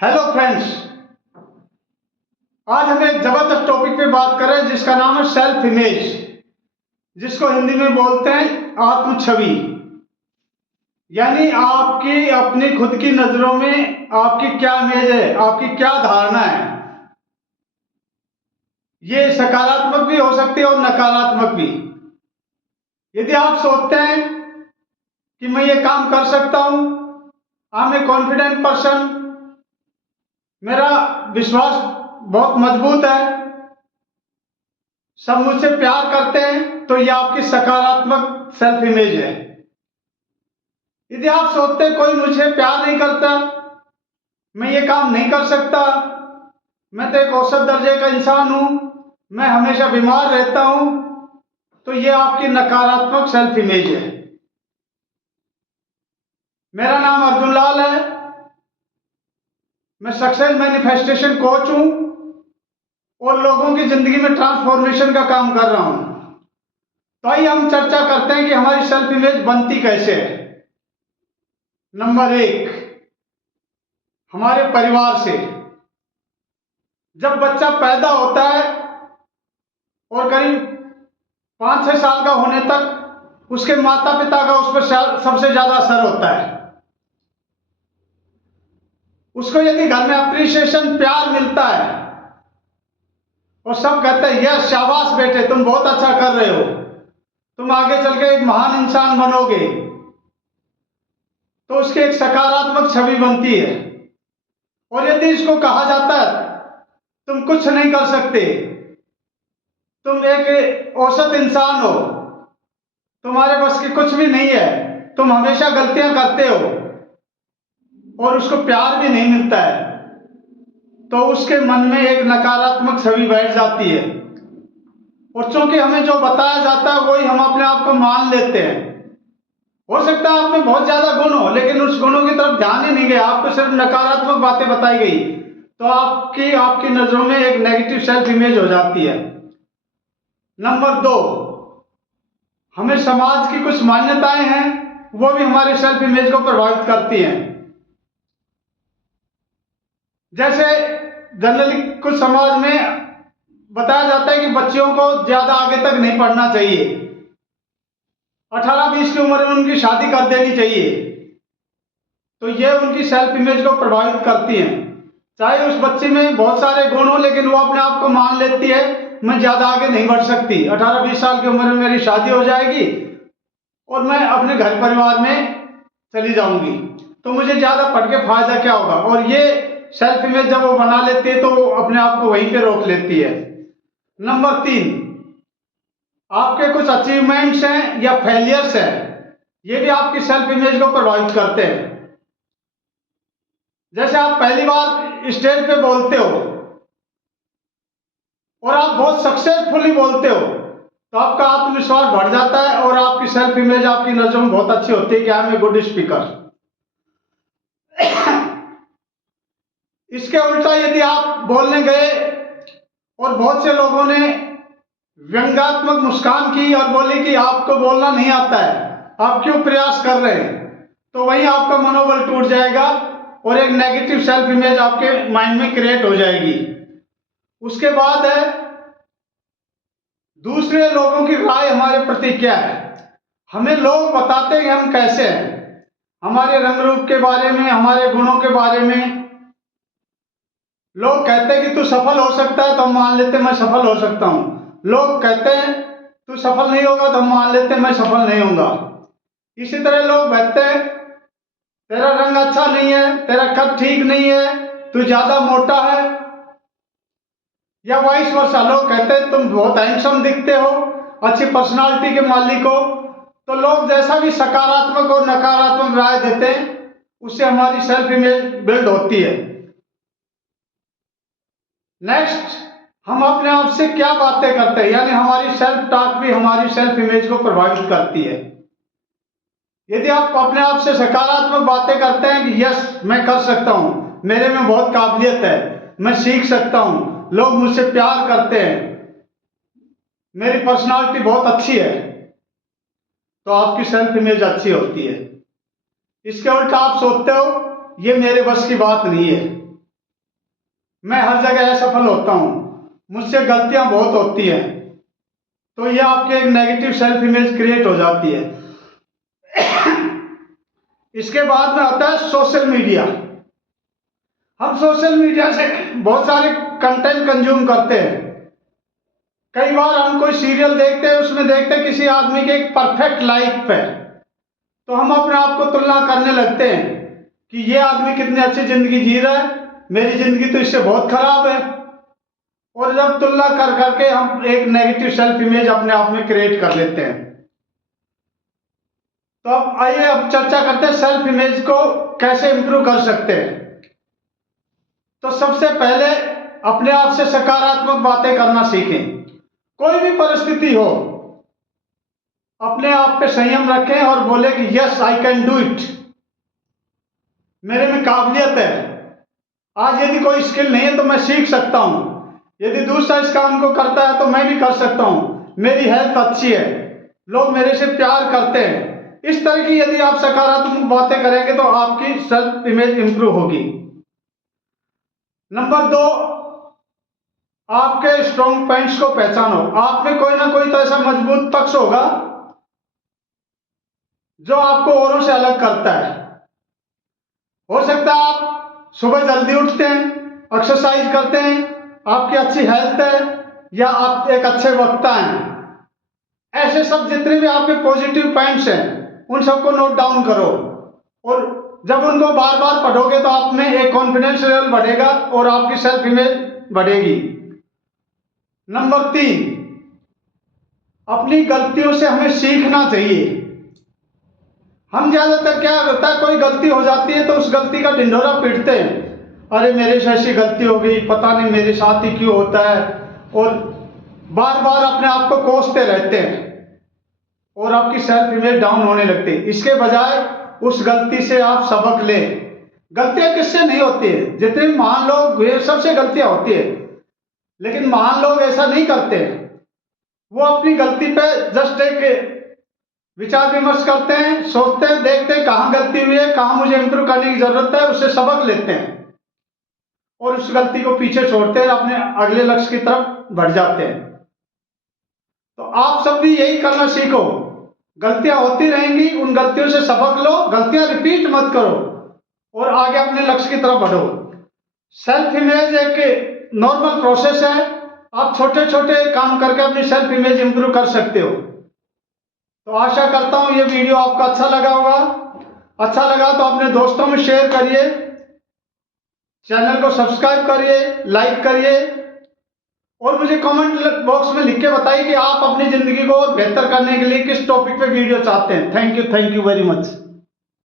Hello friends, आज हम एक जबरदस्त टॉपिक पे बात कर रहे हैं जिसका नाम है सेल्फ इमेज, जिसको हिंदी में बोलते हैं आत्म छवि। यानी आपकी अपनी खुद की नजरों में आपकी क्या इमेज है, आपकी क्या धारणा है। ये सकारात्मक भी हो सकती है और नकारात्मक भी। यदि आप सोचते हैं कि मैं ये काम कर सकता हूं, I am a confident person, मेरा विश्वास बहुत मजबूत है, सब मुझसे प्यार करते हैं, तो यह आपकी सकारात्मक सेल्फ इमेज है। यदि आप सोचते हैं कोई मुझे प्यार नहीं करता, मैं ये काम नहीं कर सकता, मैं तो एक औसत दर्जे का इंसान हूं, मैं हमेशा बीमार रहता हूं, तो यह आपकी नकारात्मक सेल्फ इमेज है। मेरा नाम अर्जुन लाल है, मैं सक्सेस मैनिफेस्टेशन कोच हूं और लोगों की जिंदगी में ट्रांसफॉर्मेशन का काम कर रहा हूं। तो आइए हम चर्चा करते हैं कि हमारी सेल्फ इमेज बनती कैसे है। नंबर 1, हमारे परिवार से। जब बच्चा पैदा होता है और करीब 5-6 साल का होने तक उसके माता पिता का उस पर सबसे ज्यादा असर होता है। उसको यदि घर में अप्रिसिएशन, प्यार मिलता है और सब कहते हैं यस शाबाश बेटे तुम बहुत अच्छा कर रहे हो, तुम आगे चल के एक महान इंसान बनोगे, तो उसकी एक सकारात्मक छवि बनती है। और यदि इसको कहा जाता है तुम कुछ नहीं कर सकते, तुम एक औसत इंसान हो, तुम्हारे बस की कुछ भी नहीं है, तुम हमेशा गलतियां करते हो, और उसको प्यार भी नहीं मिलता है, तो उसके मन में एक नकारात्मक छवि बैठ जाती है। और चूंकि हमें जो बताया जाता है वही हम अपने आप को मान लेते हैं। हो सकता है आप में बहुत ज्यादा गुण हो, लेकिन उस गुणों की तरफ ध्यान ही नहीं गया, आपको सिर्फ नकारात्मक बातें बताई गई, तो आपकी नजरों में एक नेगेटिव सेल्फ इमेज हो जाती है। नंबर 2, हमें समाज की कुछ मान्यताएं हैं, वो भी हमारी सेल्फ इमेज को प्रभावित करती हैं। जैसे जनरली कुछ समाज में बताया जाता है कि बच्चियों को ज्यादा आगे तक नहीं पढ़ना चाहिए, 18-20 की उम्र में उनकी शादी कर देनी चाहिए, तो ये उनकी सेल्फ इमेज को प्रभावित करती हैं। चाहे उस बच्चे में बहुत सारे गुण हो, लेकिन वो अपने आप को मान लेती है मैं ज्यादा आगे नहीं बढ़ सकती, 18-20 साल की उम्र में मेरी शादी हो जाएगी और मैं अपने घर परिवार में चली जाऊंगी, तो मुझे ज्यादा पढ़ के फायदा क्या होगा। और ये सेल्फ इमेज जब वो बना लेती है तो वो अपने आप को वहीं पे रोक लेती है। नंबर 3, आपके कुछ अचीवमेंट्स हैं या फेलियर्स हैं, ये भी आपकी सेल्फ इमेज को प्रभावित करते हैं। जैसे आप पहली बार स्टेज पे बोलते हो और आप बहुत सक्सेसफुली बोलते हो, तो आपका आत्मविश्वास बढ़ जाता है और आपकी सेल्फ इमेज आपकी नजरों में बहुत अच्छी होती है कि I am a good speaker. इसके उल्टा यदि आप बोलने गए और बहुत से लोगों ने व्यंग्यात्मक मुस्कान की और बोली कि आपको बोलना नहीं आता है, आप क्यों प्रयास कर रहे हैं, तो वहीं आपका मनोबल टूट जाएगा और एक नेगेटिव सेल्फ इमेज आपके माइंड में क्रिएट हो जाएगी। उसके बाद है दूसरे लोगों की राय हमारे प्रति क्या है। हमें लोग बताते हैं कि हम कैसे हैं, हमारे रंग रूप के बारे में, हमारे गुणों के बारे में। लोग कहते हैं कि तू सफल हो सकता है, तो हम मान लेते हैं मैं सफल हो सकता हूं। लोग कहते हैं तू सफल नहीं होगा, तो हम मान लेते हैं मैं सफल नहीं होऊंगा। इसी तरह लोग कहते हैं तेरा रंग अच्छा नहीं है, तेरा कद ठीक नहीं है, तू ज्यादा मोटा है, या वाइस वर्सा। लोग कहते हैं तुम बहुत हैंडसम दिखते हो, अच्छी पर्सनालिटी के मालिक हो। तो लोग जैसा भी सकारात्मक और नकारात्मक राय देते हैं, उससे हमारी सेल्फ इमेज बिल्ड होती है। नेक्स्ट, हम अपने आप से क्या बातें करते हैं, यानी हमारी सेल्फ टॉक भी हमारी सेल्फ इमेज को प्रभावित करती है। यदि आप अपने आप से सकारात्मक बातें करते हैं कि यस मैं कर सकता हूं, मेरे में बहुत काबिलियत है, मैं सीख सकता हूं, लोग मुझसे प्यार करते हैं, मेरी पर्सनालिटी बहुत अच्छी है, तो आपकी सेल्फ इमेज अच्छी होती है। इसके उल्टा आप सोचते हो ये मेरे बस की बात नहीं है, मैं हर जगह असफल होता हूँ, मुझसे गलतियां बहुत होती हैं, तो यह आपके एक नेगेटिव सेल्फ इमेज क्रिएट हो जाती है। इसके बाद में आता है सोशल मीडिया। हम सोशल मीडिया से बहुत सारे कंटेंट कंज्यूम करते हैं। कई बार हम कोई सीरियल देखते हैं, उसमें देखते हैं किसी आदमी की एक परफेक्ट लाइफ है, तो हम अपने आप को तुलना करने लगते हैं कि ये आदमी कितनी अच्छी जिंदगी जी रहा है, मेरी जिंदगी तो इससे बहुत खराब है। और जब तुलना कर करके हम एक नेगेटिव सेल्फ इमेज अपने आप में क्रिएट कर लेते हैं। तो अब आइए अब चर्चा करते हैं सेल्फ इमेज को कैसे इंप्रूव कर सकते हैं। तो सबसे पहले अपने आप से सकारात्मक बातें करना सीखें। कोई भी परिस्थिति हो, अपने आप पे संयम रखें और बोले कि yes I can do it, मेरे में काबिलियत है। आज यदि कोई स्किल नहीं है तो मैं सीख सकता हूं, यदि दूसरा इस काम को करता है तो मैं भी कर सकता हूं, मेरी हेल्थ अच्छी है, लोग मेरे से प्यार करते हैं। इस तरह की यदि आप सकारात्मक बातें करेंगे तो आपकी सेल्फ इमेज इंप्रूव होगी। नंबर 2, आपके स्ट्रॉन्ग पॉइंट्स को पहचानो। आप में कोई ना कोई तो ऐसा मजबूत पक्ष होगा जो आपको औरों से अलग करता है। हो सकता है आप सुबह जल्दी उठते हैं, एक्सरसाइज करते हैं, आपकी अच्छी हेल्थ है, या आप एक अच्छे वक्ता हैं। ऐसे सब जितने भी आपके पॉजिटिव पॉइंट्स हैं उन सबको नोट डाउन करो, और जब उनको बार बार पढ़ोगे तो आप में एक कॉन्फिडेंस लेवल बढ़ेगा और आपकी सेल्फ इमेज बढ़ेगी। नंबर 3, अपनी गलतियों से हमें सीखना चाहिए। हम ज्यादातर क्या होता है, कोई गलती हो जाती है तो उस गलती का ढिंढोरा पीटते हैं, अरे मेरे से ऐसी गलती हो गई, पता नहीं मेरे साथ ही क्यों होता है, और बार बार अपने आप को कोसते रहते हैं और आपकी सेल्फ इमेज डाउन होने लगती है। इसके बजाय उस गलती से आप सबक लें। गलतियां किससे नहीं होती है, जितने महान लोग हुए सबसे गलतियां होती है, लेकिन महान लोग ऐसा नहीं करते। वो अपनी गलती पे जस्ट एक विचार विमर्श करते हैं, सोचते हैं, देखते हैं कहाँ गलती हुई है, कहाँ मुझे इंप्रूव करने की जरूरत है, उससे सबक लेते हैं और उस गलती को पीछे छोड़ते हैं, अपने अगले लक्ष्य की तरफ बढ़ जाते हैं। तो आप सब भी यही करना सीखो। गलतियां होती रहेंगी, उन गलतियों से सबक लो, गलतियां रिपीट मत करो और आगे अपने लक्ष्य की तरफ बढ़ो। सेल्फ इमेज एक नॉर्मल प्रोसेस है, आप छोटे छोटे काम करके अपनी सेल्फ इमेज इंप्रूव कर सकते हो। तो आशा करता हूं ये वीडियो आपको अच्छा लगा होगा। अच्छा लगा तो अपने दोस्तों में शेयर करिए, चैनल को सब्सक्राइब करिए, लाइक करिए और मुझे कमेंट बॉक्स में लिख के बताइए कि आप अपनी जिंदगी को और बेहतर करने के लिए किस टॉपिक पे वीडियो चाहते हैं। Thank you very much.